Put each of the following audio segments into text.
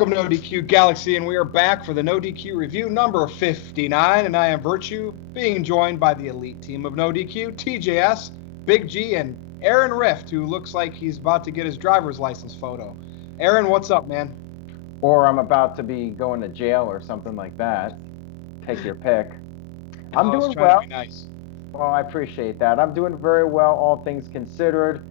Welcome to NoDQ Galaxy, and we are back for the NoDQ review number 59, and I am Virtue, being joined by the elite team of NoDQ, TJS, Big G, and Aaron Rift, who looks like he's about to get his driver's license photo. Aaron, what's up, man? Or I'm about to be going to jail or something like that. Take your pick. I'm doing well. To be nice. Well, I appreciate that. I'm doing very well, all things considered.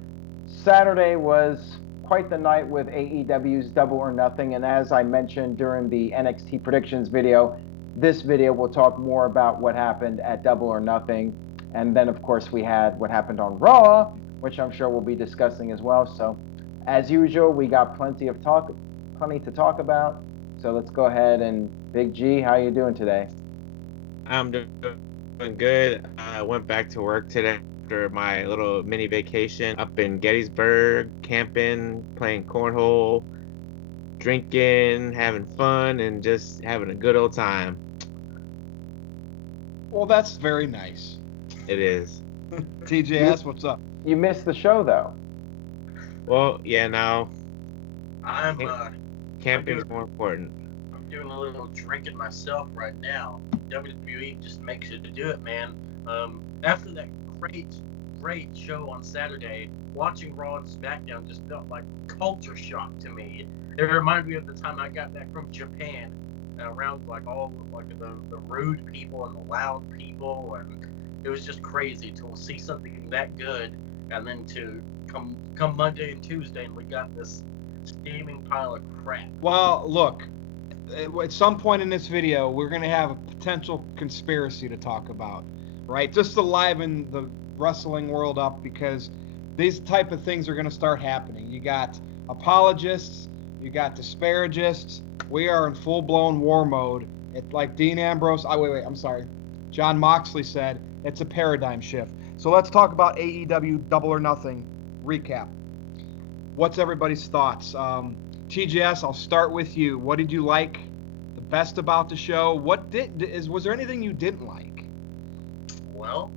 Saturday was quite the night with AEW's Double or Nothing, and as I mentioned during the NXT predictions video, this video will talk more about what happened at Double or Nothing, and then of course we had what happened on Raw, which I'm sure we'll be discussing as well. So as usual, we got plenty to talk about. So let's go ahead. And Big G, how you doing today? I'm doing good. I went back to work today after my little mini vacation up in Gettysburg, camping, playing cornhole, drinking, having fun, and just having a good old time. Well, that's very nice. It is. TJS, what's up? You missed the show, though. Well, yeah, now camping's more important. I'm doing a little drinking myself right now. WWE just makes it to do it, man. After that great show on Saturday, watching Raw and SmackDown just felt like culture shock to me. It reminded me of the time I got back from Japan, around like all like the rude people and the loud people, and it was just crazy to see something that good, and then to come Monday and Tuesday, and we got this steaming pile of crap. Well, look, at some point in this video, we're going to have a potential conspiracy to talk about, right? Just to liven the wrestling world up, because these type of things are going to start happening. You got apologists, you got disparagists. We are in full-blown war mode. Like Dean Ambrose, John Moxley said, it's a paradigm shift. So let's talk about AEW Double or Nothing recap. What's everybody's thoughts? TJS, I'll start with you. What did you like the best about the show? Was there anything you didn't like? Well,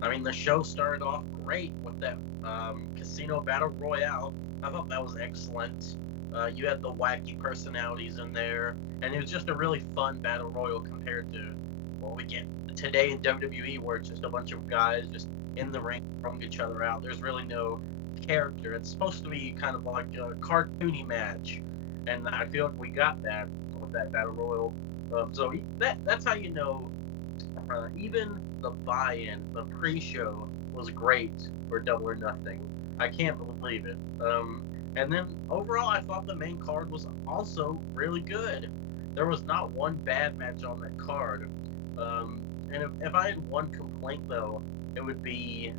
I mean, the show started off great with that casino battle royale. I thought that was excellent. You had the wacky personalities in there, and it was just a really fun battle royal compared to what we get today in WWE, where it's just a bunch of guys just in the ring throwing each other out. There's really no character. It's supposed to be kind of like a cartoony match, and I feel like we got that with that battle royal. So that's how you know. Even the buy-in, the pre-show was great for Double or Nothing. I can't believe it. And then overall, I thought the main card was also really good. There was not one bad match on that card. And if I had one complaint, though, it would be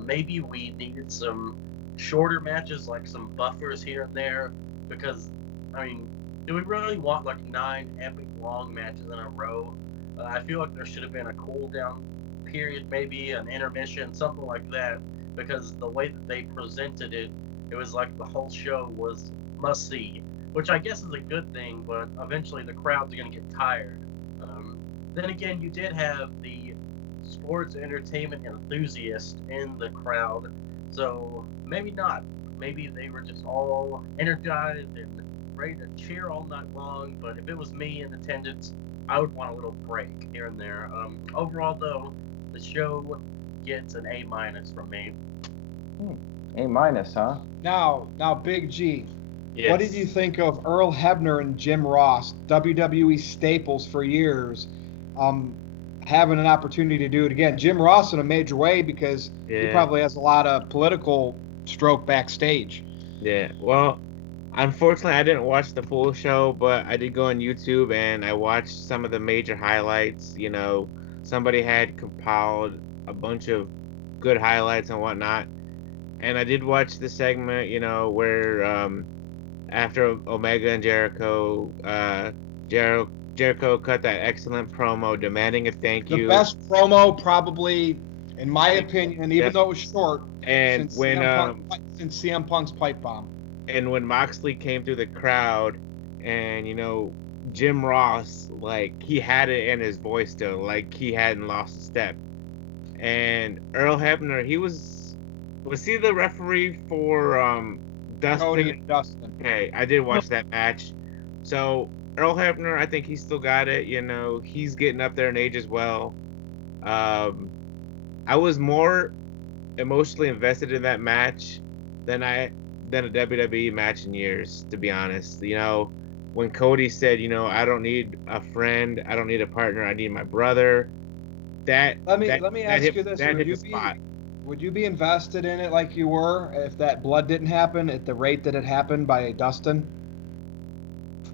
maybe we needed some shorter matches, like some buffers here and there, because, I mean, do we really want like 9 epic long matches in a row? I feel like there should have been a cool down period, maybe an intermission, something like that, because the way that they presented it, it was like the whole show was must see, which I guess is a good thing, but eventually the crowd's going to get tired. Then again, you did have the sports entertainment enthusiast in the crowd, so maybe not. Maybe they were just all energized and ready to cheer all night long, but if it was me in attendance, I would want a little break here and there. Overall, though, the show gets an A- from me. A-, huh? Now, Big G, Yes. What did you think of Earl Hebner and Jim Ross, WWE staples for years, having an opportunity to do it again? Jim Ross in a major way, because he probably has a lot of political stroke backstage. Yeah, well, unfortunately, I didn't watch the full show, but I did go on YouTube and I watched some of the major highlights. You know, somebody had compiled a bunch of good highlights and whatnot. And I did watch the segment, you know, where after Omega and Jericho, Jericho cut that excellent promo demanding a thank you. The best promo, probably, in my opinion, even though it was short, and since CM Punk's pipe bomb. And when Moxley came through the crowd, and you know, Jim Ross, like, he had it in his voice still, like he hadn't lost a step. And Earl Hebner, was he the referee for Dustin? Cody and Dustin. Okay, I did watch that match. So Earl Hebner, I think he's still got it. You know, he's getting up there in age as well. I was more emotionally invested in that match than a WWE match in years, to be honest. You know, when Cody said, you know, I don't need a friend, I don't need a partner, I need my brother. That Let me that let me that ask hit you this: that hit the spot. would you be invested in it like you were if that blood didn't happen at the rate that it happened by Dustin?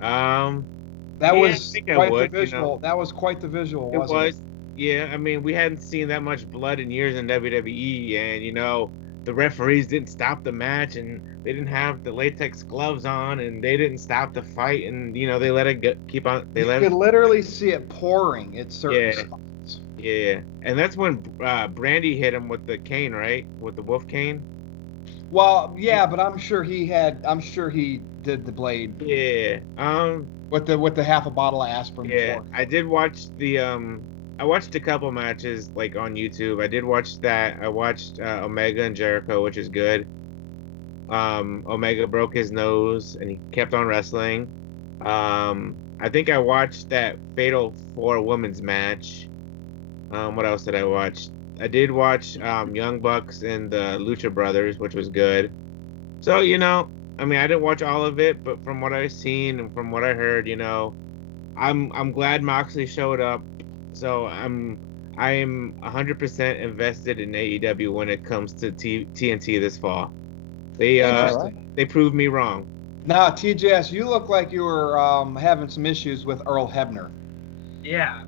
Um, That yeah, I was think I quite the would. You know, visual. That was quite the visual, it wasn't it? was. Yeah, I mean, we hadn't seen that much blood in years in WWE, and you know, the referees didn't stop the match, and they didn't have the latex gloves on, and they didn't stop the fight, and you know, they let it keep on. They You let could it. literally see it pouring at certain Yeah, spots. yeah, and that's when Brandy hit him with the cane, right? With the wolf cane. Well, yeah, but I'm sure he had. I'm sure he did the blade Yeah. with the half a bottle of aspirin Yeah. before. I did watch the I watched a couple matches like on YouTube. I did watch that. I watched Omega and Jericho, which is good. Omega broke his nose and he kept on wrestling. I think I watched that Fatal 4 women's match. What else did I watch? I did watch Young Bucks and the Lucha Brothers, which was good. So, you know, I mean, I didn't watch all of it, but from what I've seen and from what I heard, you know, I'm glad Moxley showed up. So I am 100% invested in AEW when it comes to TNT this fall. They All uh right. Interesting. they proved me wrong. Now, TJS, you look like you were having some issues with Earl Hebner. Yeah.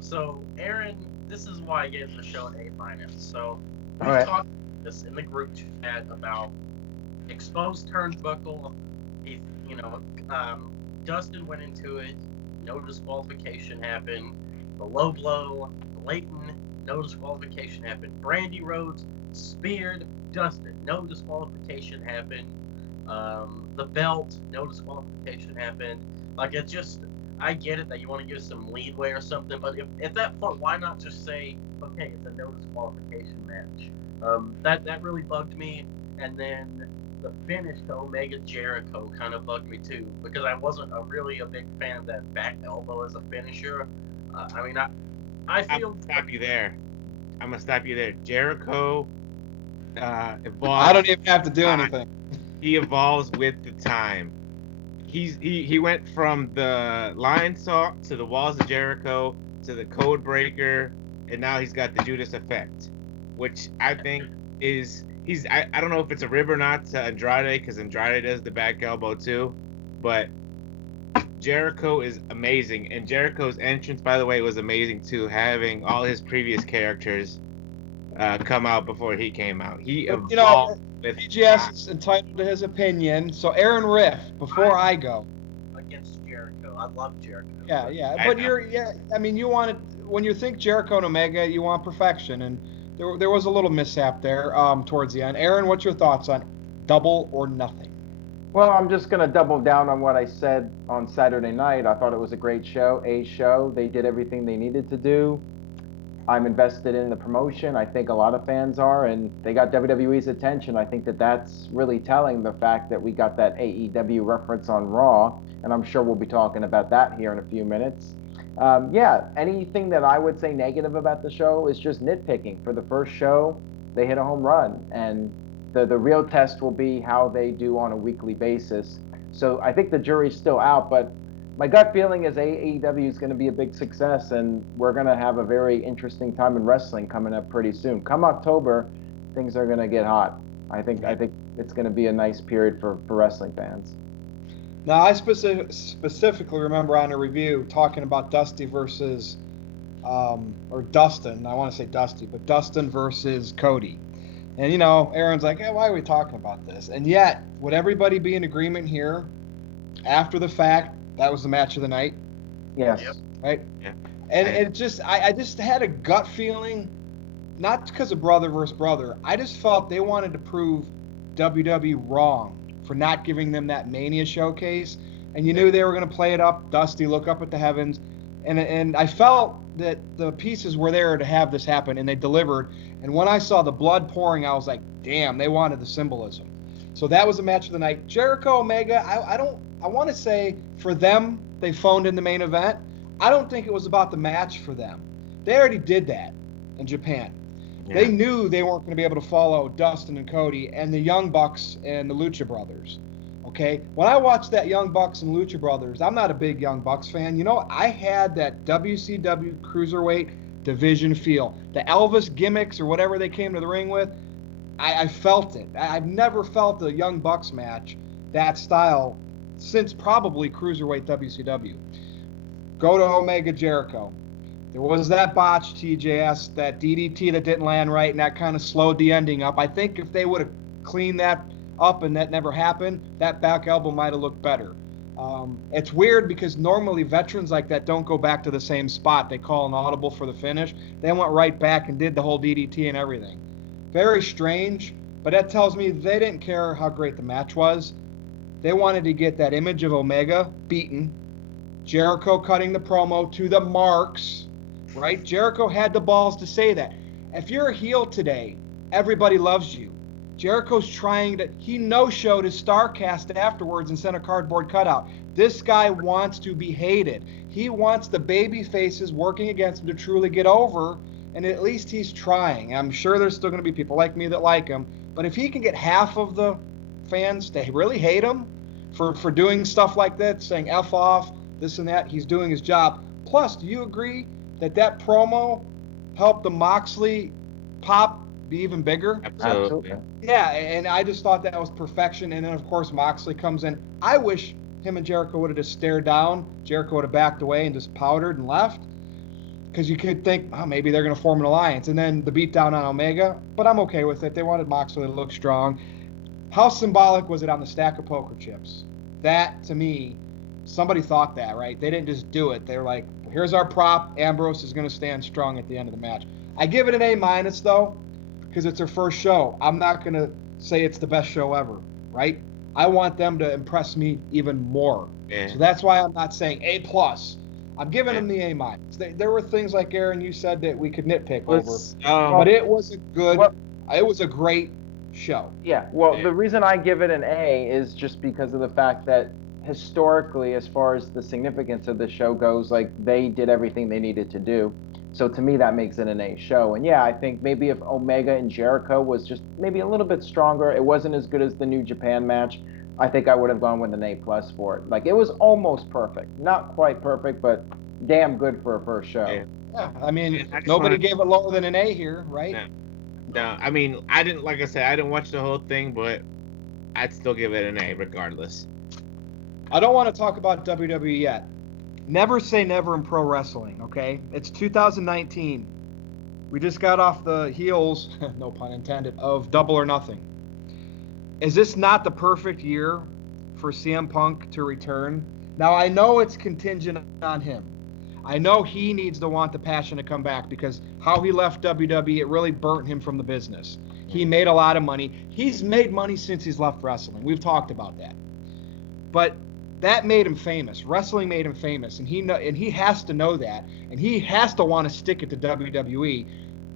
So Aaron, this is why I gave the show an A minus. So All we've right. talked this in the group chat about exposed turnbuckle. He, you know, Dustin went into it. No disqualification happened. The low blow, blatant. No disqualification happened. Brandy Rhodes speared Dustin. No disqualification happened. The belt. No disqualification happened. Like it just. I get it that you want to give some leadway or something, but if at that point, why not just say, okay, it's a no disqualification match? That really bugged me. And then the finish to Omega Jericho kind of bugged me too because I wasn't really a big fan of that back elbow as a finisher. I mean, I I'm feel gonna stop you there. I'm gonna stop you there. Jericho I evolves don't even have to do time. anything. He evolves with the time. He went from the Lion Saw to the Walls of Jericho to the Code Breaker, and now he's got the Judas Effect, which I think is I don't know if it's a rib or not to Andrade because Andrade does the back elbow too, but Jericho is amazing, and Jericho's entrance, by the way, was amazing too, having all his previous characters come out before he came out. He But you know, evolved with TGS time. is entitled to his opinion. So Aaron Riff, before I go. against Jericho. I love Jericho. Yeah, But yeah. I But know. yeah. I mean, you want it when you think Jericho and Omega, you want perfection, and there was a little mishap there towards the end. Aaron, what's your thoughts on Double or Nothing? Well, I'm just going to double down on what I said on Saturday night. I thought it was a great show, a show. They did everything they needed to do. I'm invested in the promotion. I think a lot of fans are, and they got WWE's attention. I think that that's really telling the fact that we got that AEW reference on Raw, and I'm sure we'll be talking about that here in a few minutes. Yeah, anything that I would say negative about the show is just nitpicking. For the first show, they hit a home run, and the real test will be how they do on a weekly basis. So I think the jury's still out, but my gut feeling is AEW is going to be a big success, and we're going to have a very interesting time in wrestling coming up pretty soon. Come October, things are going to get hot. I think it's going to be a nice period for wrestling fans. Now, I specifically remember on a review talking about Dusty versus, or Dustin. I want to say Dusty, but Dustin versus Cody. And you know, Aaron's like, hey, why are we talking about this? And yet, would everybody be in agreement here after the fact? That was the match of the night, yep. Yes. right? Yeah. And I, it just, I just had a gut feeling, not because of brother versus brother. I just felt they wanted to prove WWE wrong for not giving them that Mania showcase. And you knew they were going to play it up, Dusty, look up at the heavens. And I felt that the pieces were there to have this happen, and they delivered. And when I saw the blood pouring, I was like, damn, they wanted the symbolism. So that was the match of the night. Jericho Omega, I want to say for them, they phoned in the main event. I don't think it was about the match for them. They already did that in Japan. Yeah. They knew they weren't going to be able to follow Dustin and Cody and the Young Bucks and the Lucha Brothers. Okay? When I watched that Young Bucks and Lucha Brothers, I'm not a big Young Bucks fan. You know, I had that WCW Cruiserweight division feel. The Elvis gimmicks or whatever they came to the ring with, I felt it. I've never felt a Young Bucks match that style since probably Cruiserweight WCW. Go to Omega Jericho. There was that botch TJS, that DDT that didn't land right, and that kind of slowed the ending up. I think if they would have cleaned that up and that never happened, that back elbow might have looked better. It's weird because normally veterans like that don't go back to the same spot. They call an audible for the finish. They went right back and did the whole DDT and everything. Very strange, but that tells me they didn't care how great the match was. They wanted to get that image of Omega beaten, Jericho cutting the promo to the marks, right? Jericho had the balls to say that. If you're a heel today, everybody loves you. Jericho's trying to, he no-showed his StarCast afterwards and sent a cardboard cutout. This guy wants to be hated. He wants the baby faces working against him to truly get over, and at least he's trying. I'm sure there's still going to be people like me that like him, but if he can get half of the fans to really hate him for doing stuff like that, saying F off, this and that, he's doing his job. Plus, do you agree that that promo helped the Moxley pop be even bigger? Absolutely. Yeah, and I just thought that was perfection. And then, of course, Moxley comes in. I wish him and Jericho would have just stared down. Jericho would have backed away and just powdered and left. Because you could think, oh, maybe they're going to form an alliance. And then the beatdown on Omega. But I'm okay with it. They wanted Moxley to look strong. How symbolic was it on the stack of poker chips? That, to me, somebody thought that, right? They didn't just do it. They were like, here's our prop. Ambrose is going to stand strong at the end of the match. I give it an A-, though, because it's their first show. I'm not going to say it's the best show ever, right? I want them to impress me even more. Yeah. So that's why I'm not saying A+. I'm giving them the A-. There were things like, Aaron, you said that we could nitpick over. But it was it was a great show. Yeah, well, the reason I give it an A is just because of the fact that historically, as far as the significance of the show goes, like, they did everything they needed to do. So to me, that makes it an A show. And yeah, I think maybe if Omega and Jericho was just maybe a little bit stronger, it wasn't as good as the New Japan match, I think I would have gone with an A+ for it. Like, it was almost perfect. Not quite perfect, but damn good for a first show. Yeah, I mean, nobody gave it lower than an A here, right? No, I mean, I didn't watch the whole thing, but I'd still give it an A regardless. I don't want to talk about WWE yet. Never say never in pro wrestling, okay? It's 2019. We just got off the heels, no pun intended, of Double or Nothing. Is this not the perfect year for CM Punk to return? Now, I know it's contingent on him. I know he needs to want the passion to come back because how he left WWE, it really burnt him from the business. He made a lot of money. He's made money since he's left wrestling. We've talked about that. But that made him famous. Wrestling made him famous, and he has to know that, and he has to want to stick it to WWE.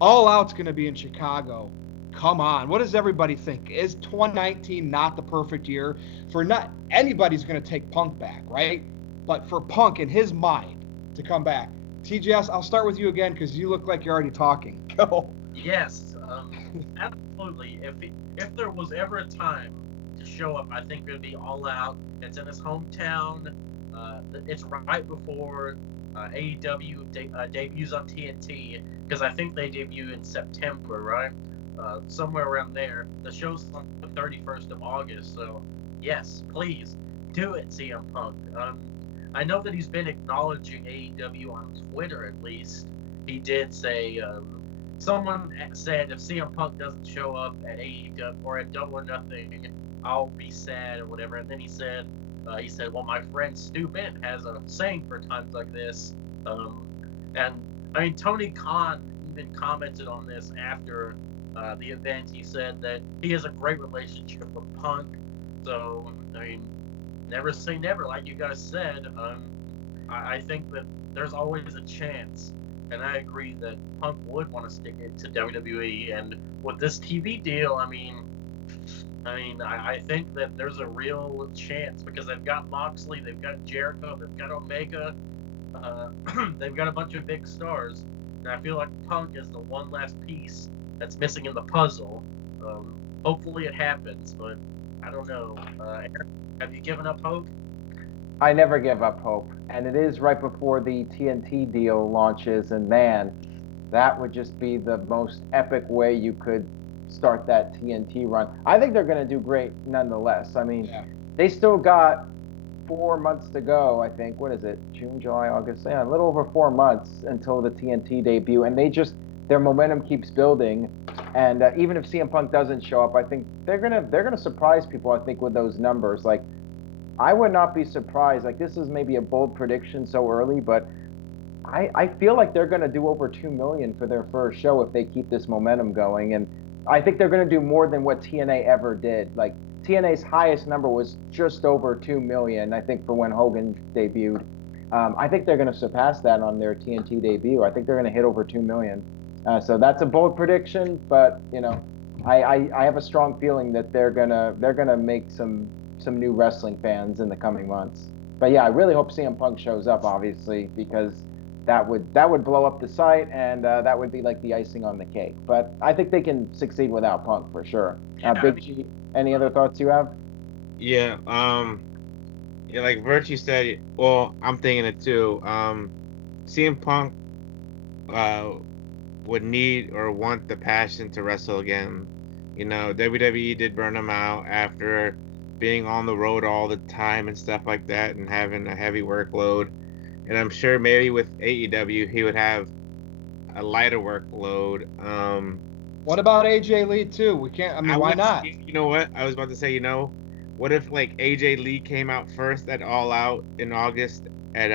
All Out's going to be in Chicago. Come on, what does everybody think? Is 2019 not the perfect year for not anybody's going to take Punk back, right? But for Punk in his mind to come back. TGS, I'll start with you again because you look like you're already talking. Go. Yes, absolutely. If there was ever a time to show up, I think it would be All Out. It's in his hometown. It's right before AEW debuts on TNT, because I think they debut in September, right? Somewhere around there. The show's on the 31st of August, so yes, please do it, CM Punk. I know that he's been acknowledging AEW on Twitter, at least. He did say, someone said if CM Punk doesn't show up at AEW or at Double or Nothing, I'll be sad or whatever. And then he said, well, my friend Stu Bennett has a saying for times like this. And I mean, Tony Khan even commented on this after the event. He said that he has a great relationship with Punk. So, I mean, never say never, like you guys said. I think that there's always a chance, and I agree that Punk would want to stick it to WWE. And with this TV deal, I mean, I mean, I think that there's a real chance because they've got Moxley, they've got Jericho, they've got Omega, they've got a bunch of big stars, and I feel like Punk is the one last piece that's missing in the puzzle. Hopefully it happens, but I don't know. Aaron, have you given up hope? I never give up hope, and it is right before the TNT deal launches, and man, that would just be the most epic way you could start that TNT run. I think they're going to do great nonetheless. I mean, Yeah. they still got 4 months to go, I think. What is it? June, July, August. Yeah, a little over 4 months until the TNT debut, and their momentum keeps building. And even if CM Punk doesn't show up, I think they're gonna surprise people. I think with those numbers, like I would not be surprised. Like this is maybe a bold prediction so early, but I feel like they're gonna do over 2 million for their first show if they keep this momentum going, and I think they're gonna do more than what TNA ever did. Like TNA's highest number was just over 2 million, I think, for when Hogan debuted. I think they're gonna surpass that on their TNT debut. I think they're gonna hit over 2 million. So that's a bold prediction, but I have a strong feeling that they're gonna make some new wrestling fans in the coming months. But yeah, I really hope CM Punk shows up, obviously, because that would blow up the site, and that would be like the icing on the cake. But I think they can succeed without Punk for sure. Big G, any other thoughts you have? Yeah, yeah, like Virtue said, well, I'm thinking it too. CM Punk would need or want the passion to wrestle again. WWE did burn him out after being on the road all the time and stuff like that and having a heavy workload. And I'm sure maybe with AEW he would have a lighter workload. What about AJ Lee too? We can't. I mean, why not? You know what? I was about to say, what if like AJ Lee came out first at All Out in August at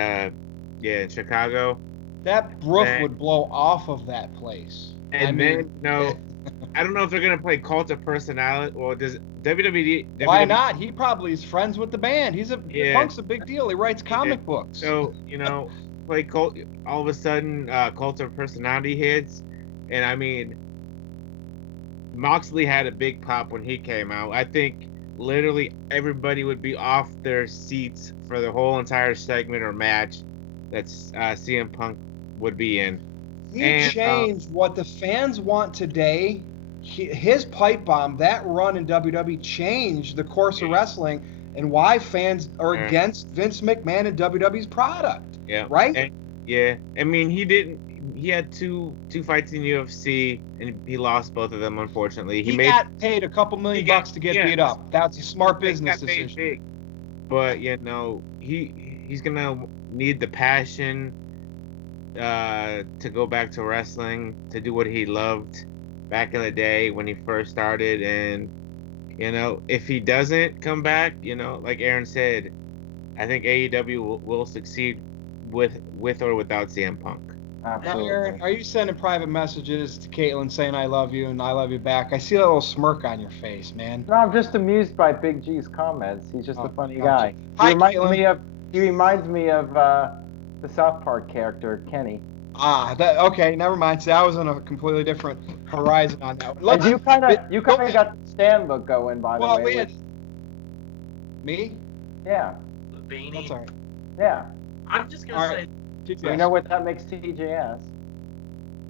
in Chicago? That roof would blow off of that place. And then I don't know if they're gonna play Cult of Personality. Well, does WWE? Why not? He probably is friends with the band. Punk's a big deal. He writes comic books. So play Cult. All of a sudden, Cult of Personality hits, and I mean, Moxley had a big pop when he came out. I think literally everybody would be off their seats for the whole entire segment or match that CM Punk would be in. He changed what the fans want today. His pipe bomb, that run in WWE, changed the course of wrestling and why fans are against Vince McMahon and WWE's product. Yeah. Right? I mean, he had two fights in UFC and he lost both of them, unfortunately. He got paid a couple $1 million to get beat up. That's a smart business decision. Big. But he's gonna need the passion to go back to wrestling, to do what he loved back in the day when he first started. And if he doesn't come back, like Aaron said, I think AEW will succeed with or without CM Punk. Absolutely. Now, Aaron, are you sending private messages to Caitlin saying I love you and I love you back? I see a little smirk on your face, man. No, I'm just amused by Big G's comments. He's just a funny guy. Hi, He reminds me of the South Park character Kenny. Okay, never mind. See, I was on a completely different horizon on that one. And you kind of got the Stan look going, by the way. Me? Yeah. The beanie. That's all right. Yeah. I'm just gonna say. You know what that makes TJS?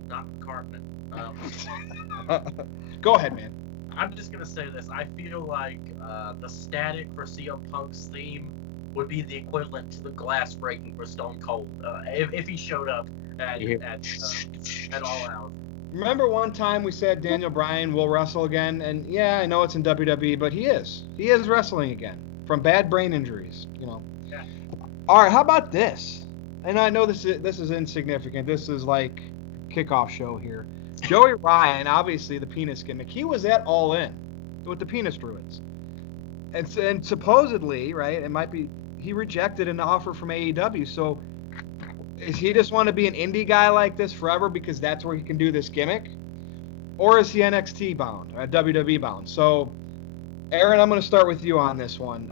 Not Cartman. Go ahead, man. I'm just gonna say this. I feel like the static for CM Punk's theme would be the equivalent to the glass breaking for Stone Cold if he showed up at All Out. Remember one time we said Daniel Bryan will wrestle again, and yeah, I know it's in WWE, but he is wrestling again from bad brain injuries. Yeah. All right, how about this? And I know this is insignificant. This is like kickoff show here. Joey Ryan, obviously the penis gimmick. He was at All In with the penis druids, and supposedly, right? It might be he rejected an offer from AEW. So, is he just want to be an indie guy like this forever because that's where he can do this gimmick, or is he NXT bound, WWE bound? So, Aaron, I'm going to start with you on this one.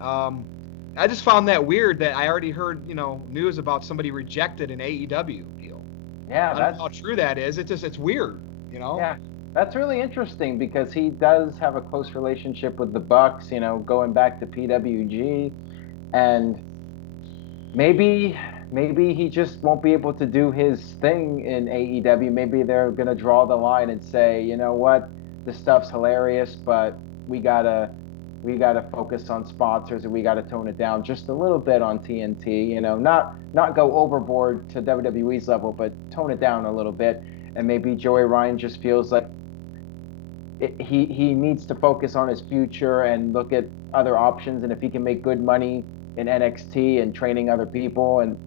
I just found that weird that I already heard, news about somebody rejected an AEW deal. Yeah, I don't know how true that is. It's weird, Yeah, That's really interesting because he does have a close relationship with the Bucks, going back to PWG, and maybe he just won't be able to do his thing in AEW. Maybe they're gonna draw the line and say, you know what, this stuff's hilarious, but we gotta we gotta focus on sponsors and we gotta tone it down just a little bit on TNT. Not go overboard to WWE's level, but tone it down a little bit. And maybe Joey Ryan just feels like he needs to focus on his future and look at other options. And if he can make good money in NXT and training other people, and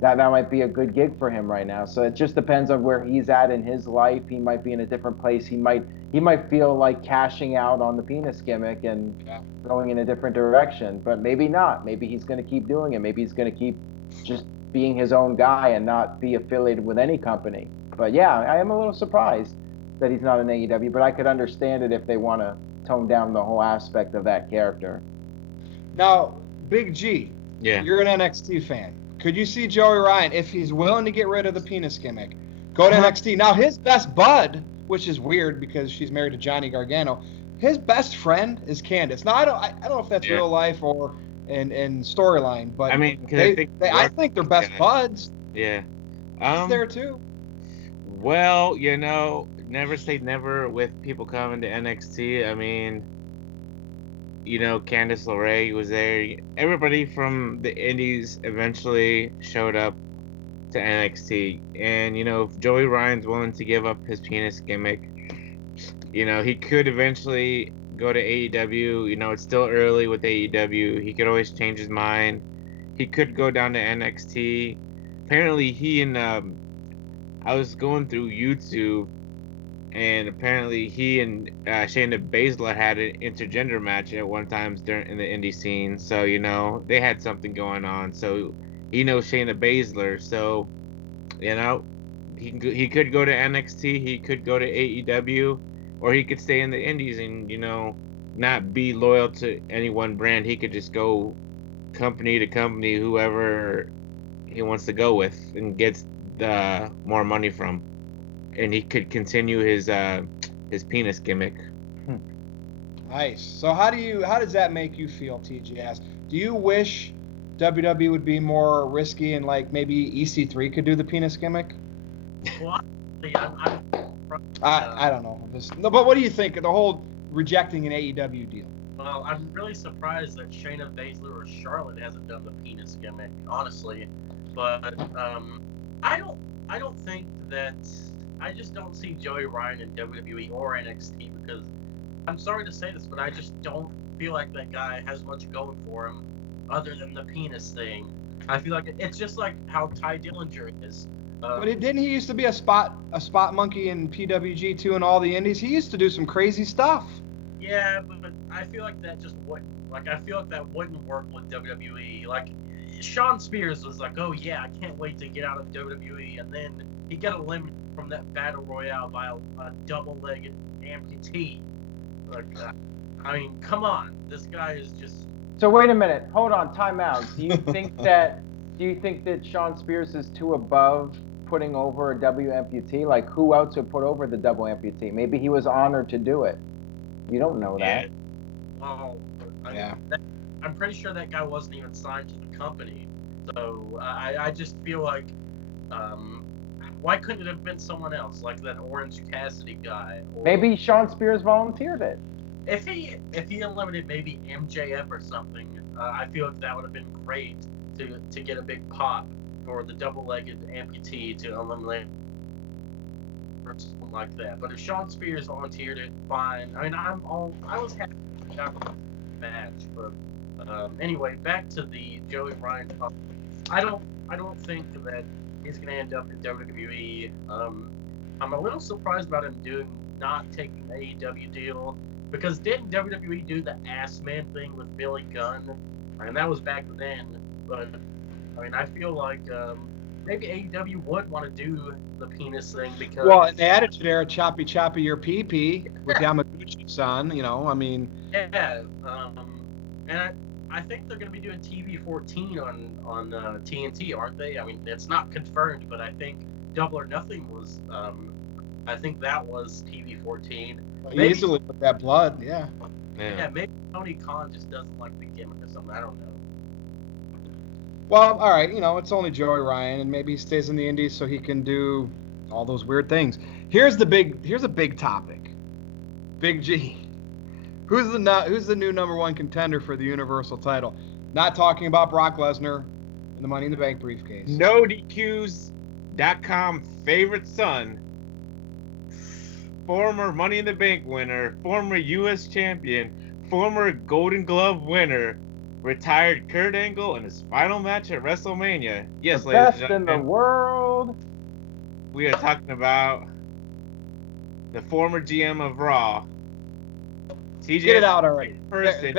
that might be a good gig for him right now. So it just depends on where he's at in his life. He might be in a different place. He might feel like cashing out on the penis gimmick and going in a different direction, but maybe not. Maybe he's going to keep doing it. Maybe he's going to keep just being his own guy and not be affiliated with any company. But yeah, I am a little surprised that he's not in AEW, but I could understand it if they want to tone down the whole aspect of that character. Now, Big G, Yeah. you're an NXT fan. Could you see Joey Ryan, if he's willing to get rid of the penis gimmick, go to NXT? Now, his best bud, which is weird because she's married to Johnny Gargano, his best friend is Candice. Now, I don't know if that's real life or in storyline, but I mean, I think they're best buds. Yeah. He's there too. Well, never say never with people coming to NXT. I mean, Candice LeRae was there. Everybody from the indies eventually showed up to NXT. And, if Joey Ryan's willing to give up his penis gimmick, he could eventually go to AEW. It's still early with AEW. He could always change his mind. He could go down to NXT. Apparently, I was going through YouTube, and apparently he and Shayna Baszler had an intergender match at one time in the indie scene. So, they had something going on. So, he knows Shayna Baszler. So, he could go to NXT. He could go to AEW. Or he could stay in the indies and, not be loyal to any one brand. He could just go company to company, whoever he wants to go with, and gets more money from. And he could continue his penis gimmick. Nice. So how does that make you feel, TGS? Do you wish WWE would be more risky and like maybe EC3 could do the penis gimmick? Well, I don't know. But what do you think of the whole rejecting an AEW deal? Well, I'm really surprised that Shayna Baszler or Charlotte hasn't done the penis gimmick, honestly. But I don't think that. I just don't see Joey Ryan in WWE or NXT because I'm sorry to say this, but I just don't feel like that guy has much going for him other than the penis thing. I feel like it's just like how Ty Dillinger is. But didn't he used to be a spot monkey in PWG too and all the indies? He used to do some crazy stuff. Yeah, but I feel like that just wouldn't. Like I feel like that wouldn't work with WWE. Like Shawn Spears was like, oh yeah, I can't wait to get out of WWE, and then he got eliminated from that battle royale by a double-legged amputee. Like, I mean, come on, this guy is just. So wait a minute, hold on, time out. Do you think that Shawn Spears is too above putting over a W amputee? Like, who else would put over the double amputee? Maybe he was honored to do it. You don't know that. Oh, I'm pretty sure that guy wasn't even signed to the company. So I just feel like, why couldn't it have been someone else, like that Orange Cassidy guy? Or maybe Shawn Spears volunteered it. If he eliminated maybe MJF or something, I feel like that would have been great to get a big pop for the double-legged amputee to eliminate or something like that. But if Shawn Spears volunteered it, fine. I mean, I was happy with that match. But anyway, back to the Joey Ryan talk. I don't think that he's going to end up in WWE. I'm a little surprised about him not taking the AEW deal, because didn't WWE do the Ass Man thing with Billy Gunn? And that was back then. But I mean, I feel like maybe AEW would want to do the penis thing because. Well, in the Attitude Era, choppy your pee with Yamaguchi-san, I mean. Yeah, and I think they're going to be doing TV14 on TNT, aren't they? I mean, it's not confirmed, but I think Double or Nothing was I think that was TV-14. He easily with that blood, yeah. Yeah, maybe Tony Khan just doesn't like the gimmick or something. I don't know. Well, all right, it's only Joey Ryan, and maybe he stays in the Indies so he can do all those weird things. Here's a big topic. Big G. Who's the new number one contender for the Universal title? Not talking about Brock Lesnar and the Money in the Bank briefcase. NoDQs.com favorite son, former Money in the Bank winner, former U.S. champion, former Golden Glove winner, retired Kurt Angle in his final match at WrestleMania. Yes, the ladies best and gentlemen, in the world. we are talking about the former GM of Raw. TJ, get it out already. Person,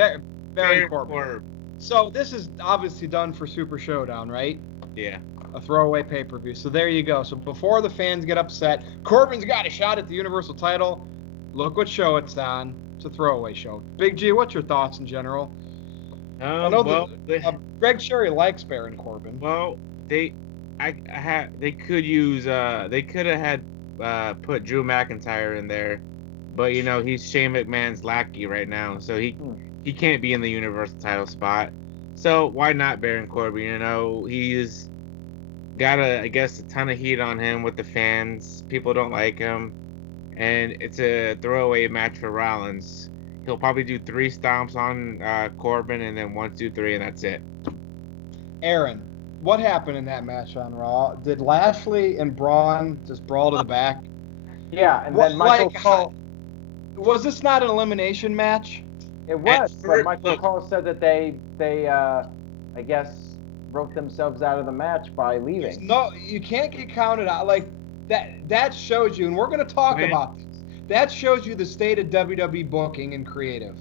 Baron Corbin. So this is obviously done for Super Showdown, right? Yeah. A throwaway pay-per-view. So there you go. So before the fans get upset, Corbin's got a shot at the Universal title. Look what show it's on. It's a throwaway show. Big G, what's your thoughts in general? I know Greg Cherry likes Baron Corbin. Well, they could have had put Drew McIntyre in there, but he's Shane McMahon's lackey right now, so he can't be in the Universal title spot. So why not Baron Corbin? He's got a ton of heat on him with the fans. People don't like him, and it's a throwaway match for Rollins. He'll probably do 3 stomps on Corbin, and then 1, 2, 3, and that's it. Aaron, what happened in that match on Raw? Did Lashley and Braun just brawl to the back? Yeah, and then Michael Cole. Was this not an elimination match? It was, but Michael Cole said that they I guess wrote themselves out of the match by leaving. No, you can't get counted out like that. That shows you, and we're going to talk about this. That shows you the state of WWE booking and creative.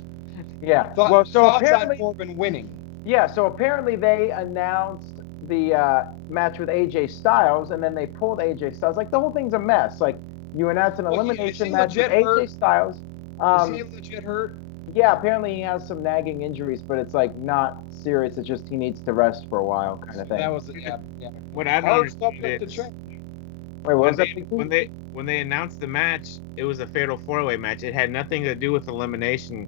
Yeah. Thoughts on Corbin winning. Yeah. So apparently they announced the match with AJ Styles, and then they pulled AJ Styles. Like the whole thing's a mess. Like you announce an elimination match with AJ Styles. Is he legit hurt? Yeah. Apparently he has some nagging injuries, but it's like not serious. It's just he needs to rest for a while, kind of thing. That was What I don't understand is wait, what was that? When they announced the match, it was a fatal 4-way match. It had nothing to do with elimination.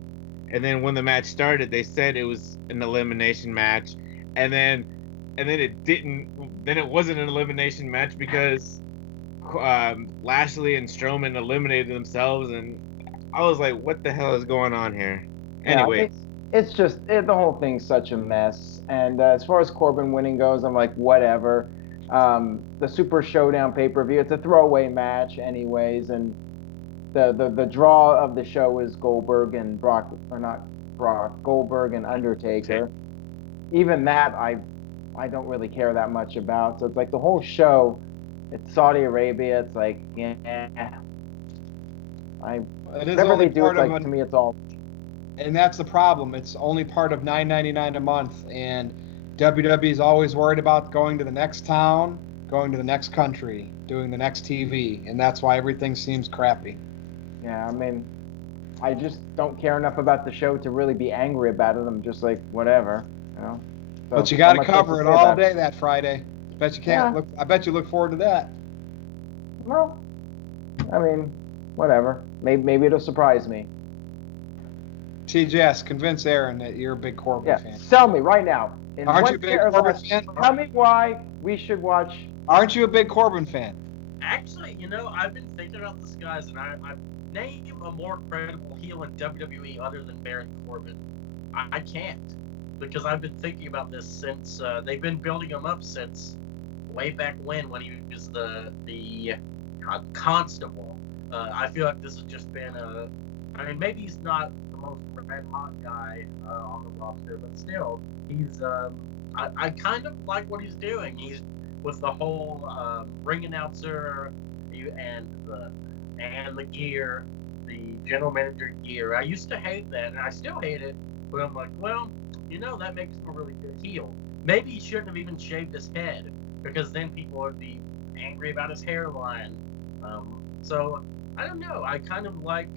And then when the match started, they said it was an elimination match. And then it didn't. Then it wasn't an elimination match because Lashley and Strowman eliminated themselves. And I was like, what the hell is going on here? Anyway. It's just the whole thing's such a mess. And as far as Corbin winning goes, I'm like, whatever. The Super Showdown pay-per-view, it's a throwaway match anyways, and the draw of the show is Goldberg and Goldberg and Undertaker. Even that I don't really care that much about. So it's like the whole show, it's Saudi Arabia, it's like, whatever they do, it's like, to me it's all. And that's the problem. It's only part of $9.99 a month, and WWE is always worried about going to the next town, going to the next country, doing the next TV, and that's why everything seems crappy. Yeah, I mean, I just don't care enough about the show to really be angry about it. I'm just like, whatever, So but you got to cover it all day that Friday. I bet you can't look. I bet you look forward to that. Well, I mean, whatever. Maybe it'll surprise me. TJS, convince Aaron that you're a big Corbin fan. Sell me right now. Aren't you a big Corbin fan? Tell me why we should watch. Aren't you a big Corbin fan? Actually, I've been thinking about this, guys, and I've named a more credible heel in WWE other than Baron Corbin. I can't, because I've been thinking about this since they've been building him up since way back when he was the Constable. I feel like this has just been maybe he's not the most red hot guy on the roster, but still, he's I kind of like what he's doing. He's with the whole ring announcer and the gear, the general manager gear. I used to hate that, and I still hate it, but I'm like, well, that makes him a really good heel. Maybe he shouldn't have even shaved his head, because then people would be angry about his hairline. So I don't know. I kind of like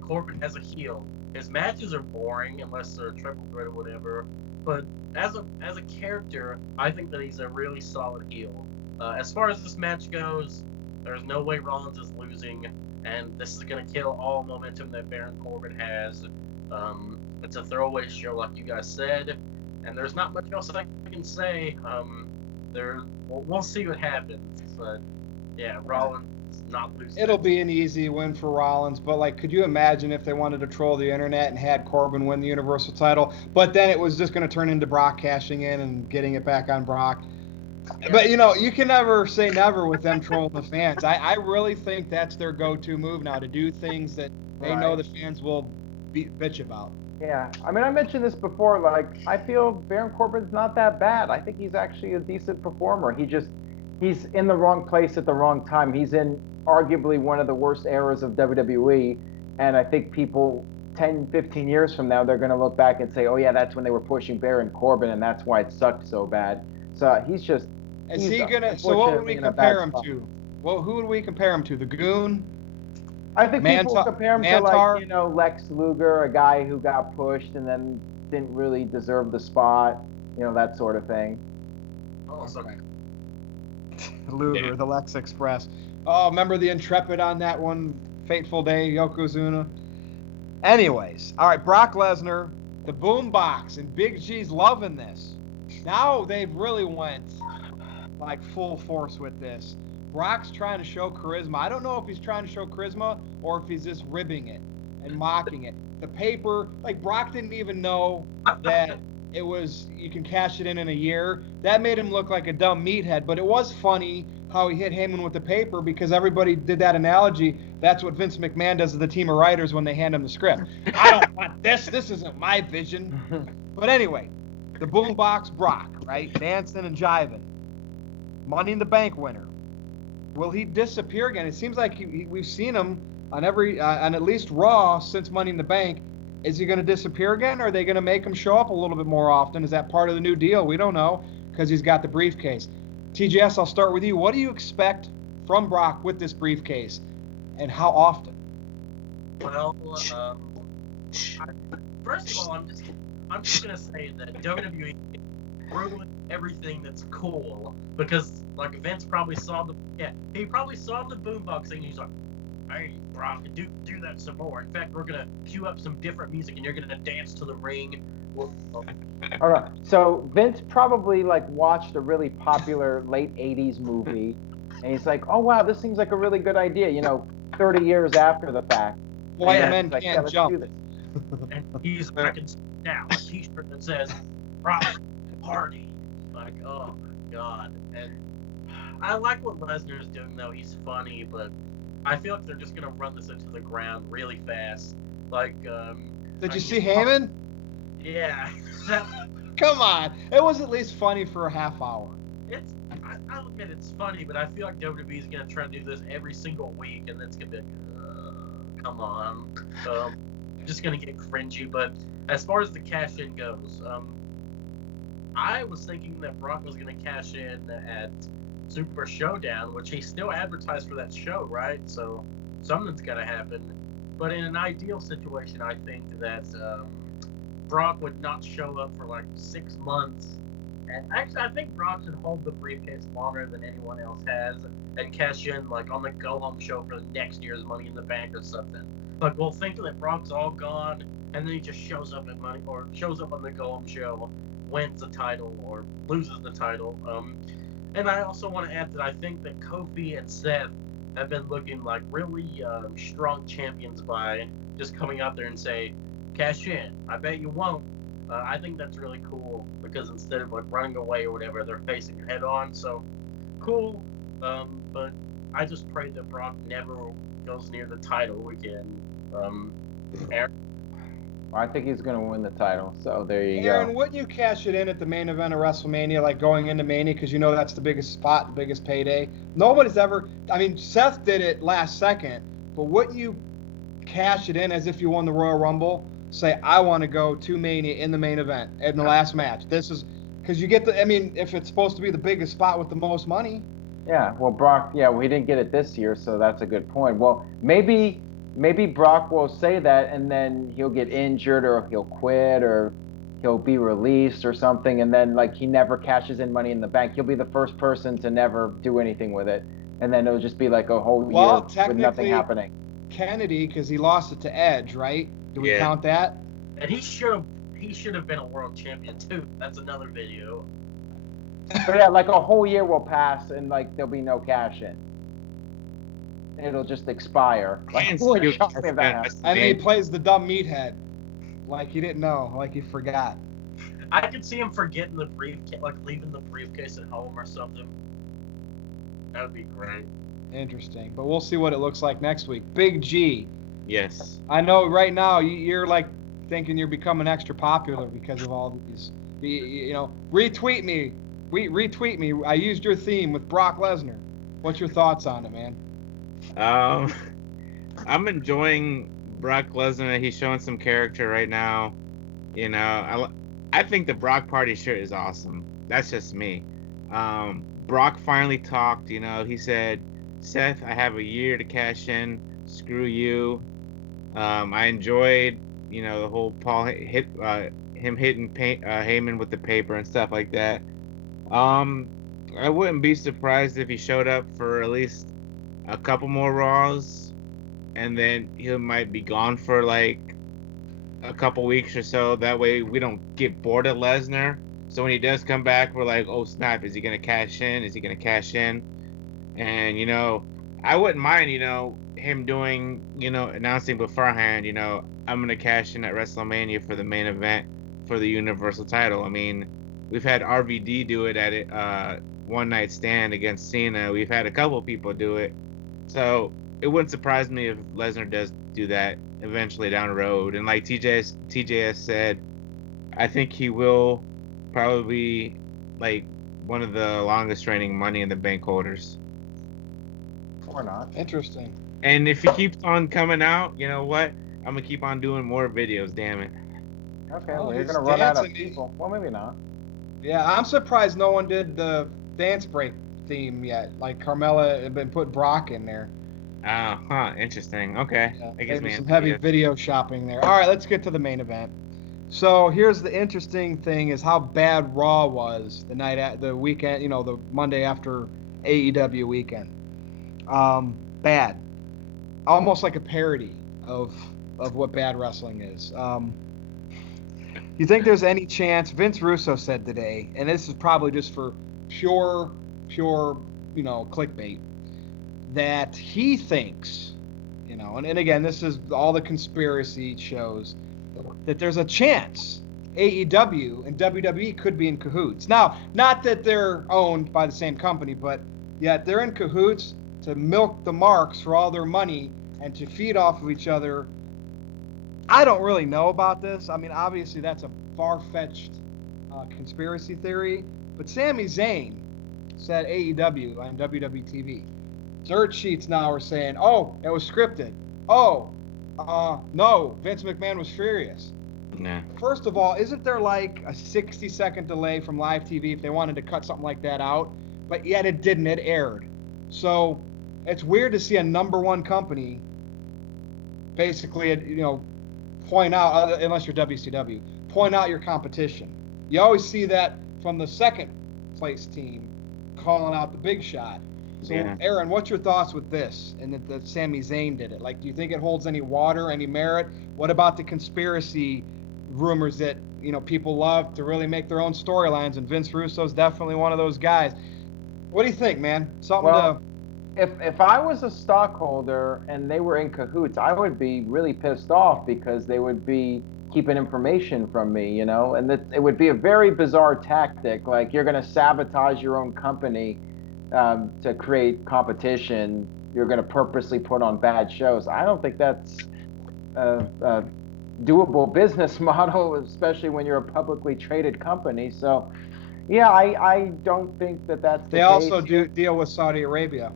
Corbin as a heel. His matches are boring unless they're triple threat or whatever. But as a character, I think that he's a really solid heel. As far as this match goes, There's no way Rollins is losing, and this is going to kill all momentum that Baron Corbin has. It's a throwaway show, like you guys said, and there's not much else I can say. We'll see what happens, but yeah, Rollins not losing. It'll be an easy win for Rollins, but like, could you imagine if they wanted to troll the internet and had Corbin win the Universal title, but then it was just going to turn into Brock cashing in and getting it back on Brock? Yeah. But you can never say never with them trolling the fans. I really think that's their go-to move now, to do things that they know the fans will bitch about. Yeah, I mean, I mentioned this before. Like, I feel Baron Corbin's not that bad. I think he's actually a decent performer. He's in the wrong place at the wrong time. He's in arguably one of the worst eras of WWE, and I think people 10, 15 years from now, they're going to look back and say, oh yeah, that's when they were pushing Baron Corbin, and that's why it sucked so bad. So he's just. So what would we compare him to? Well, who would we compare him to? The Goon? I think people compare him to, like, Lex Luger, a guy who got pushed and then didn't really deserve the spot, that sort of thing. Oh, okay. Luger, the Lex Express. Oh, remember the Intrepid on that one fateful day, Yokozuna? Anyways, all right, Brock Lesnar, the Boombox, and Big G's loving this. Now they've really went like full force with this. Brock's trying to show charisma. I don't know if he's trying to show charisma or if he's just ribbing it and mocking it. The paper, like, Brock didn't even know that it was, you can cash it in a year. That made him look like a dumb meathead, but it was funny how he hit Heyman with the paper, because everybody did that analogy. That's what Vince McMahon does to the team of writers when they hand him the script. I don't want this. This isn't my vision. But anyway, the Boombox Brock, right? Dancing and jiving. Money in the Bank winner. Will he disappear again? It seems like we've seen him on on at least Raw since Money in the Bank. Is he going to disappear again, or are they going to make him show up a little bit more often? Is that part of the new deal? We don't know, because he's got the briefcase. TJS, I'll start with you. What do you expect from Brock with this briefcase, and how often? Well, first of all, I'm just gonna say that WWE ruined everything that's cool, because like Vince probably saw the boombox thing. And he's like, hey, Brock, do that some more. In fact, we're gonna cue up some different music, and you're gonna dance to the ring. All right. So Vince probably watched a really popular late '80s movie, and he's like, "Oh wow, this seems like a really good idea." 30 years after the fact. White men can't jump. And he's freaking now a T-shirt that says "Brock Party." Like, oh my god. And I like what Lesnar's doing, though. He's funny, but I feel like they're just gonna run this into the ground really fast. Did you see Heyman? Yeah. Come on. It was at least funny for a half hour. I'll admit it's funny, but I feel like WWE's going to try to do this every single week, and it's going to be come on. Just going to get cringy. But as far as the cash-in goes, I was thinking that Brock was going to cash in at Super Showdown, which he still advertised for that show, right? So something's got to happen. But in an ideal situation, I think that Brock would not show up for 6 months. And actually, I think Brock should hold the briefcase longer than anyone else has and cash in on the go-home show for next year's Money in the Bank or something. We'll think that Brock's all gone, and then he just shows up at Money, or shows up on the go-home show, wins the title or loses the title. And I also want to add that I think that Kofi and Seth have been looking like really strong champions by just coming out there and say, cash in. I bet you won't. I think that's really cool, because instead of running away or whatever, they're facing head on. So cool. But I just pray that Brock never goes near the title again. Aaron? I think he's going to win the title. So there you go. Aaron, wouldn't you cash it in at the main event of WrestleMania, going into Mania, because that's the biggest spot, the biggest payday? Nobody's ever. I mean, Seth did it last second, but wouldn't you cash it in as if you won the Royal Rumble? Say, I want to go to Mania in the main event, in the last match. This is because you get if it's supposed to be the biggest spot with the most money. Yeah, well, Brock, we didn't get it this year, so that's a good point. Well, maybe Brock will say that, and then he'll get injured, or he'll quit, or he'll be released or something, and then like he never cashes in Money in the Bank. He'll be the first person to never do anything with it, and then it'll just be like a whole year Well, with nothing technically, happening. Kennedy, because he lost it to Edge, right? Do we Yeah. count that? And he should have been a world champion too. That's another video. But yeah, like a whole year will pass and like there'll be no cash in. It'll just expire. Like, Ken's wouldn't huge. shock me if that That's happened. And then he the plays the dumb meathead, like he didn't know, like he forgot. I could see him forgetting the briefcase, like leaving the briefcase at home or something. That would be great. Interesting, but we'll see what it looks like next week. Big G. Yes. I know right now you're like thinking you're becoming extra popular because of all these. You know, retweet me. Retweet me. I used your theme with Brock Lesnar. What's your thoughts on it, man? I'm enjoying Brock Lesnar. He's showing some character right now. You know, I think the Brock Party shirt is awesome. That's just me. Brock finally talked. You know, he said, "Seth, I have a year to cash in. Screw you." I enjoyed, you know, the whole him hitting Heyman with the paper and stuff like that. I wouldn't be surprised if he showed up for at least a couple more Raws, and then he might be gone for like a couple weeks or so. That way we don't get bored of Lesnar. So when he does come back, we're like, oh snap, is he gonna cash in? Is he gonna cash in? And you know, I wouldn't mind, you know, him doing, you know, announcing beforehand, you know, I'm gonna cash in at WrestleMania for the main event for the Universal title. I mean, we've had RVD do it at it, One Night Stand against Cena. We've had a couple people do it, so it wouldn't surprise me if Lesnar does do that eventually down the road. And like TJS said, I think he will probably like one of the longest reigning Money in the Bank holders. Or not. Interesting. And if he keeps on coming out, you know what? I'm gonna keep on doing more videos. Damn it. Okay, Oh, well you're he's gonna run out of dancing. people. Well, maybe not. Yeah, I'm surprised no one did the dance break theme yet. Like Carmella had been put Brock in there. Interesting. Okay. Yeah, I guess maybe me some heavy ideas. video shopping there. All right, let's get to the main event. So here's the interesting thing: is how bad Raw was the night at the weekend. You know, the Monday after AEW weekend. Bad, almost like a parody of what bad wrestling is. You think there's any chance? Vince Russo said today, and this is probably just for pure, you know, clickbait, that he thinks, you know, and again, this is all the conspiracy shows, that there's a chance AEW and WWE could be in cahoots. Now, not that they're owned by the same company, but yet they're in cahoots to milk the marks for all their money and to feed off of each other. I don't really know about this. I mean, obviously that's a far-fetched conspiracy theory, but Sami Zayn said AEW on WWE TV. Dirt sheets now are saying, oh, it was scripted. Oh, no, Vince McMahon was furious. Nah. First of all, isn't there like a 60-second delay from live TV if they wanted to cut something like that out? But yet it didn't. It aired. So it's weird to see a number one company basically, you know, point out, unless you're WCW, point out your competition. You always see that from the second place team calling out the big shot. So, Yeah. Aaron, what's your thoughts with this? And that Sami Zayn did it. Like, do you think it holds any water, any merit? What about the conspiracy rumors that, you know, people love to really make their own storylines? And Vince Russo's definitely one of those guys. What do you think, man? Something Well, if I was a stockholder and they were in cahoots, I would be really pissed off because they would be keeping information from me, you know, and it would be a very bizarre tactic. Like you're going to sabotage your own company to create competition. You're going to purposely put on bad shows. I don't think that's a doable business model, especially when you're a publicly traded company. So, yeah, I don't think that that's the they case also here. do deal with Saudi Arabia.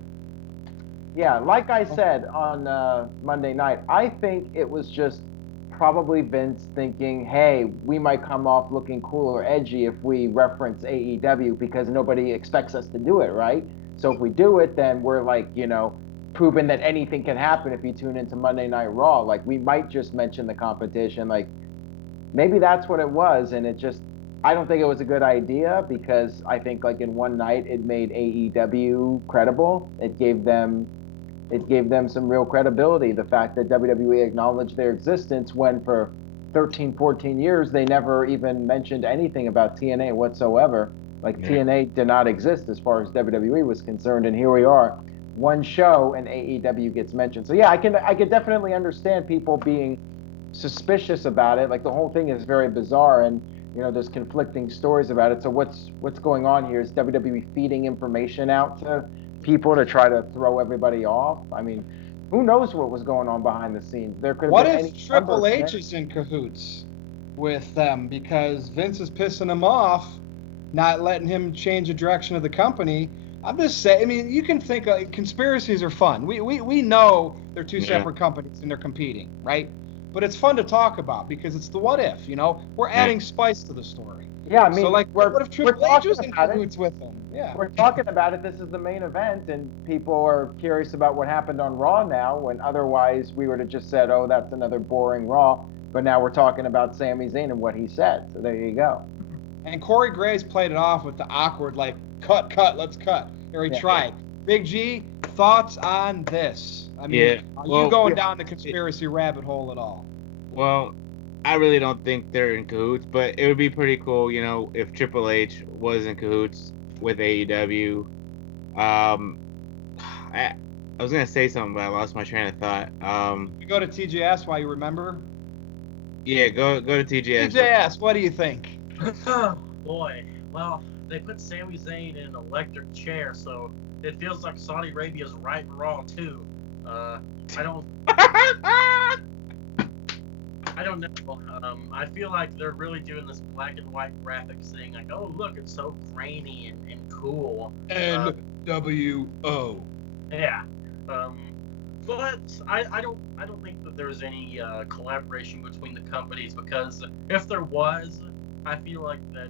Yeah, like I said on Monday night, I think it was just probably Vince thinking, hey, we might come off looking cool or edgy if we reference AEW because nobody expects us to do it, right? So if we do it, then we're like, you know, proving that anything can happen if you tune into Monday Night Raw. Like we might just mention the competition, like maybe that's what it was, and I don't think it was a good idea because I think like in one night it made AEW credible. It gave them some real credibility. The fact that WWE acknowledged their existence when for 13, 14 years they never even mentioned anything about TNA whatsoever. Like TNA did not exist as far as WWE was concerned, and here we are, one show and AEW gets mentioned. So yeah, I could definitely understand people being suspicious about it. Like the whole thing is very bizarre, and there's conflicting stories about it. So what's going on here? Is WWE feeding information out to people to try to throw everybody off? I mean, who knows what was going on behind the scenes? There could have What been if any Triple H is in cahoots with them because Vince is pissing him off, not letting him change the direction of the company? I'm just saying. I mean, you can think conspiracies are fun. We know they're two separate companies and they're competing, right? But it's fun to talk about because it's the what if. We're adding spice to the story. Yeah, I mean, so like, what if Triple H was in cahoots with them? Yeah, we're talking about it. This is the main event, and people are curious about what happened on Raw now, when otherwise we would have just said, "Oh, that's another boring Raw." But now we're talking about Sami Zayn and what he said. So there you go. And Corey Graves played it off with the awkward, like, cut, let's cut. Or he tried. Big G, thoughts on this? I mean, are you going down the conspiracy rabbit hole at all? Well, I really don't think they're in cahoots, but it would be pretty cool, if Triple H was in cahoots with AEW. I was gonna say something, but I lost my train of thought. You go to TJS while you remember. Yeah, go to TJS. TJS, what do you think? Oh boy, well, they put Sami Zayn in an electric chair, so it feels like Saudi Arabia's right and Raw too. I don't. I don't know. I feel like they're really doing this black and white graphics thing. Like, oh look, it's so grainy and cool. NWO. Yeah. But I don't think that there's any collaboration between the companies, because if there was, I feel like that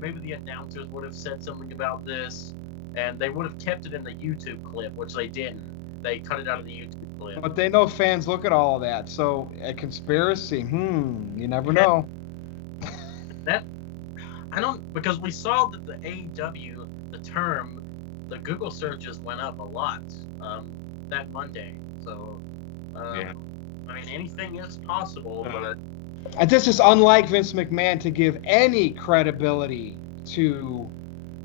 maybe the announcers would have said something about this, and they would have kept it in the YouTube clip, which they didn't. They cut it out of the YouTube clip. But they know fans look at all of that, so a conspiracy, you never know. I don't, because we saw that the AEW, the term, the Google searches went up a lot that Monday. So, I mean, anything is possible, but... And this is unlike Vince McMahon to give any credibility to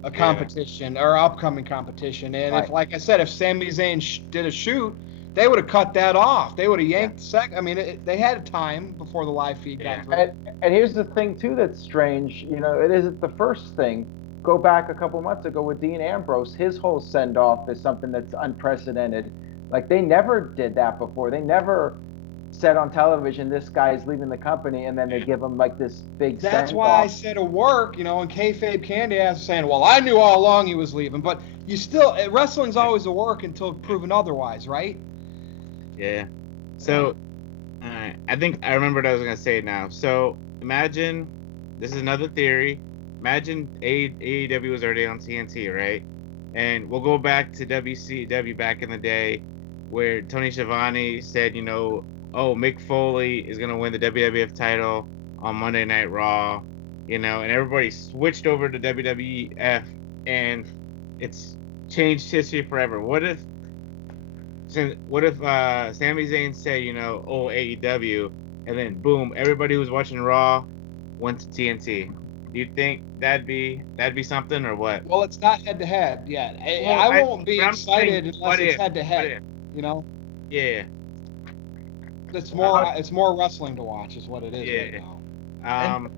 a competition or upcoming competition. And if, like I said, if Sami Zayn did a shoot, they would have cut that off. They would have yanked the second. I mean, they had time before the live feed got through. And here's the thing, too, that's strange. It isn't the first thing. Go back a couple months ago with Dean Ambrose. His whole send-off is something that's unprecedented. Like, they never did that before. They never said on television, this guy is leaving the company, and then they give him, like, this big send-off. That's why I said a work, and kayfabe Candy ass saying, well, I knew all along he was leaving. But you still, wrestling's always a work until proven otherwise, right? Yeah. So, I think I remember what I was going to say now. So, imagine, this is another theory. Imagine AEW was already on TNT, right? And we'll go back to WCW back in the day where Tony Schiavone said, oh, Mick Foley is going to win the WWF title on Monday Night Raw, and everybody switched over to WWF, and it's changed history forever. What if Sami Zayn said, oh, AEW, and then boom, everybody who was watching Raw went to TNT? Do you think that'd be something, or what? Well, it's not head to head yet. I won't be excited unless it's head to head. Yeah. It's more wrestling to watch, is what it is right now. And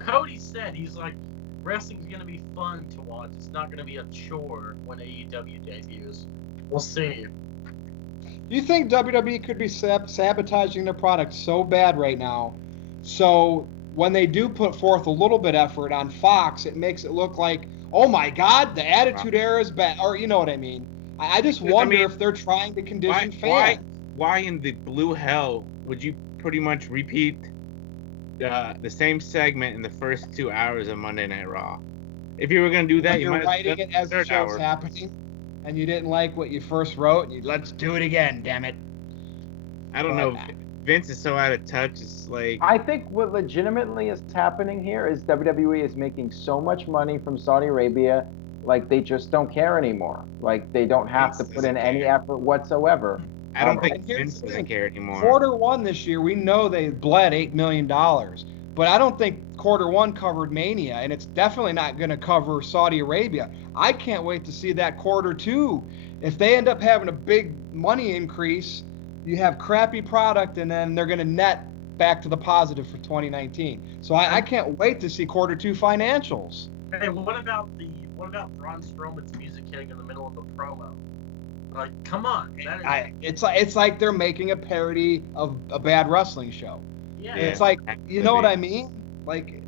Cody said, he's like, wrestling's gonna be fun to watch. It's not gonna be a chore when AEW debuts. We'll see. You think WWE could be sabotaging their product so bad right now, so when they do put forth a little bit of effort on Fox, it makes it look like, oh my God, the Attitude Era is bad, or you know what I mean? I just wonder if they're trying to condition fans. Why in the blue hell would you pretty much repeat the same segment in the first 2 hours of Monday Night Raw? If you were going to do that, you're writing it as the show's happening, and you didn't like what you first wrote, and let's do it again, damn it. I don't know. Vince is so out of touch. It's like I think what legitimately is happening here is WWE is making so much money from Saudi Arabia, like they just don't care anymore. Like they don't have to Vince put in doesn't any care. effort whatsoever. I don't Um, think And here's Vince the doesn't thing. care anymore. Quarter one this year, we know they bled $8 million, but I don't think quarter one covered Mania, and it's definitely not going to cover Saudi Arabia. I can't wait to see that quarter two. If they end up having a big money increase, you have crappy product, and then they're going to net back to the positive for 2019. So I can't wait to see quarter two financials. Hey, what about Braun Strowman's music hitting in the middle of the promo? Like, come on, that is, It's like they're making a parody of a bad wrestling show. yeah. It's like, you know what I mean? Like,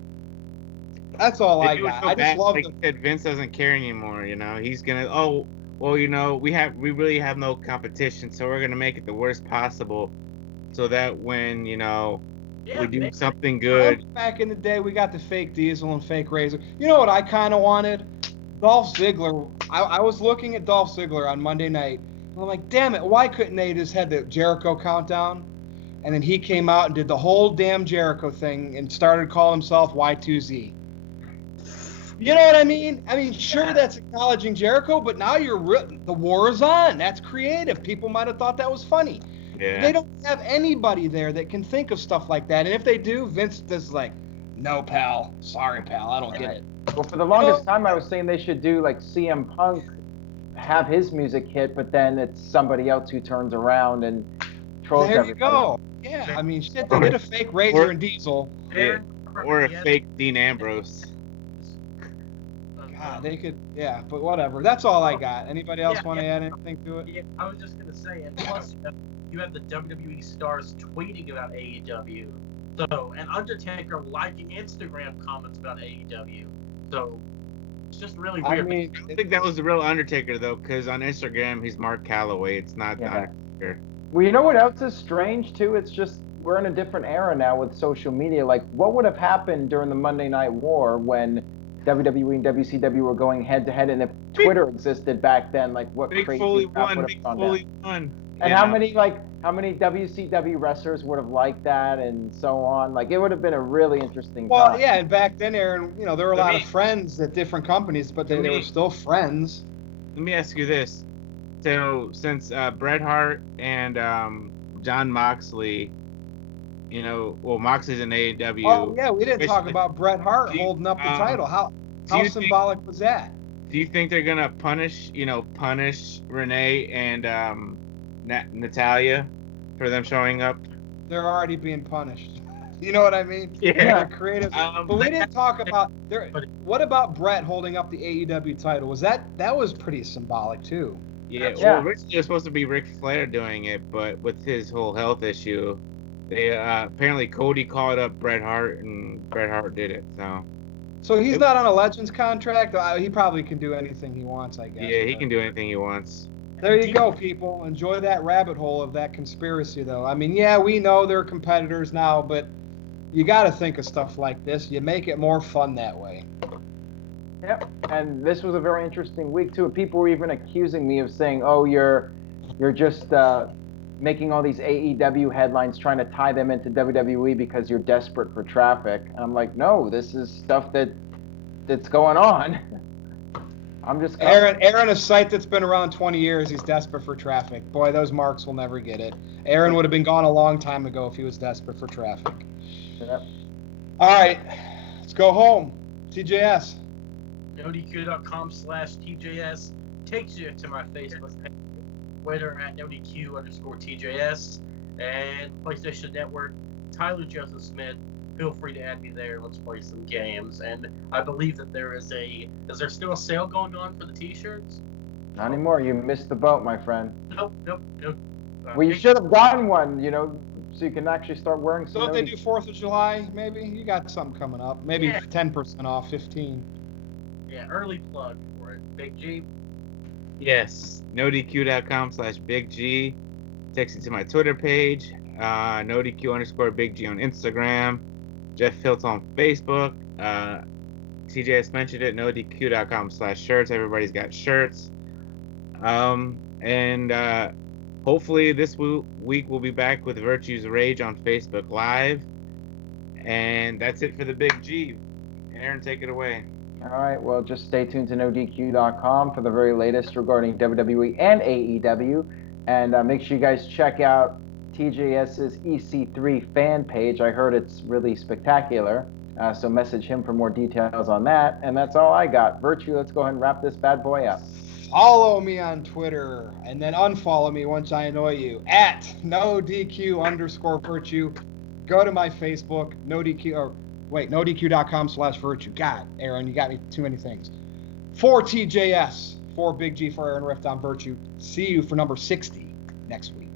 that's all I It was got. so I just bad. love Like the. you said, Vince doesn't care anymore. He's gonna. Oh, well, we really have no competition, so we're gonna make it the worst possible, so that when Yeah, we do make- something good. Back in the day, we got the fake Diesel and fake Razor. You know what I kind of wanted? Dolph Ziggler. I was looking at Dolph Ziggler on Monday night, and I'm like, damn it, why couldn't they just had the Jericho countdown? And then he came out and did the whole damn Jericho thing and started calling himself Y2Z. You know what I mean? I mean, sure, that's acknowledging Jericho, but now the war is on. That's creative. People might have thought that was funny. Yeah. They don't have anybody there that can think of stuff like that. And if they do, Vince is like, no, pal. Sorry, pal. I don't get it. well, for the longest time, I was saying they should do like CM Punk, have his music hit, but then it's somebody else who turns around and trolls There you everybody. go. Yeah, I mean, shit, they did a fake Razor and Diesel. Yeah. Or a Yes. fake Dean Ambrose. God, they could, yeah, but whatever. That's all I got. Anybody else Yeah, want to yeah. add anything to it? Yeah, I was just gonna say, and plus you have the WWE stars tweeting about AEW, so and Undertaker liking Instagram comments about AEW, so it's just really I weird. mean, I think that was the real Undertaker though, because on Instagram he's Mark Calloway. It's not the Yeah. Undertaker. Well, you know what else is strange too? It's just we're in a different era now with social media. Like, what would have happened during the Monday Night War when WWE and WCW were going head to head, and if Twitter existed back then, like what Big crazy Foley stuff won. would Big have gone Foley down? won. And you how know? many WCW wrestlers would have liked that, and so on? Like, it would have been a really interesting well, time. yeah, and back then, Aaron, there were a Let lot me- of friends at different companies, but they were still friends. Let me ask you this: so since Bret Hart and John Moxley, well, Moxley's in AEW. Oh, yeah, we didn't talk Which- about Bret Hart do you- holding up the um, title. How do you think- symbolic was that? Do you think they're gonna punish Renee and Natalia for them showing up? They're already being punished. You know what I mean? Yeah. They're creative. Um, But we didn't talk about what about Bret holding up the AEW title? That was pretty symbolic too. Yeah. Yeah. Well, originally it was supposed to be Ric Flair doing it, but with his whole health issue, they apparently Cody called up Bret Hart and Bret Hart did it. So So he's not on a Legends contract. He probably can do anything he wants, I guess. yeah, he but- can do anything he wants. There you go, people. Enjoy that rabbit hole of that conspiracy, though. I mean, yeah, we know they're competitors now, but you got to think of stuff like this. You make it more fun that way. Yep. And this was a very interesting week too. People were even accusing me of saying, "Oh, you're just making all these AEW headlines, trying to tie them into WWE because you're desperate for traffic." And I'm like, "No, this is stuff that's going on." I'm just Aaron, a site that's been around 20 years, he's desperate for traffic. Boy, those marks will never get it. Aaron would have been gone a long time ago if he was desperate for traffic. Yep. All right, let's go home. TJS. NoDQ.com/TJS takes you to my Facebook page, Twitter at NoDQ_TJS, and PlayStation Network, Tyler Joseph Smith. Feel free to add me there. Let's play some games. And I believe that is there still a sale going on for the t-shirts? Not anymore. You missed the boat, my friend. Nope. Well, you should have gotten one, so you can actually start wearing some. So if they do 4th of July, maybe you got something coming up. Maybe Yeah. 10% off, 15. Yeah, early plug for it. Big G. Yes, NoDQ.com/Big G takes you to my Twitter page. NoDQ_Big G on Instagram. Jeff Filtz on Facebook. TJS mentioned it. NoDQ.com/shirts. Everybody's got shirts. And hopefully this week we'll be back with Virtue's Rage on Facebook Live. And that's it for the Big G. Aaron, take it away. All right, well, just stay tuned to NoDQ.com for the very latest regarding WWE and AEW. And make sure you guys check out TJS's EC3 fan page. I heard it's really spectacular. So message him for more details on that. And that's all I got. Virtue, let's go ahead and wrap this bad boy up. Follow me on Twitter and then unfollow me once I annoy you at NoDQ_Virtue. Go to my Facebook, NoDQ.com/Virtue. God, Aaron, you got me too many things. For TJS, for Big G, for Aaron Rift on Virtue. See you for number 60 next week.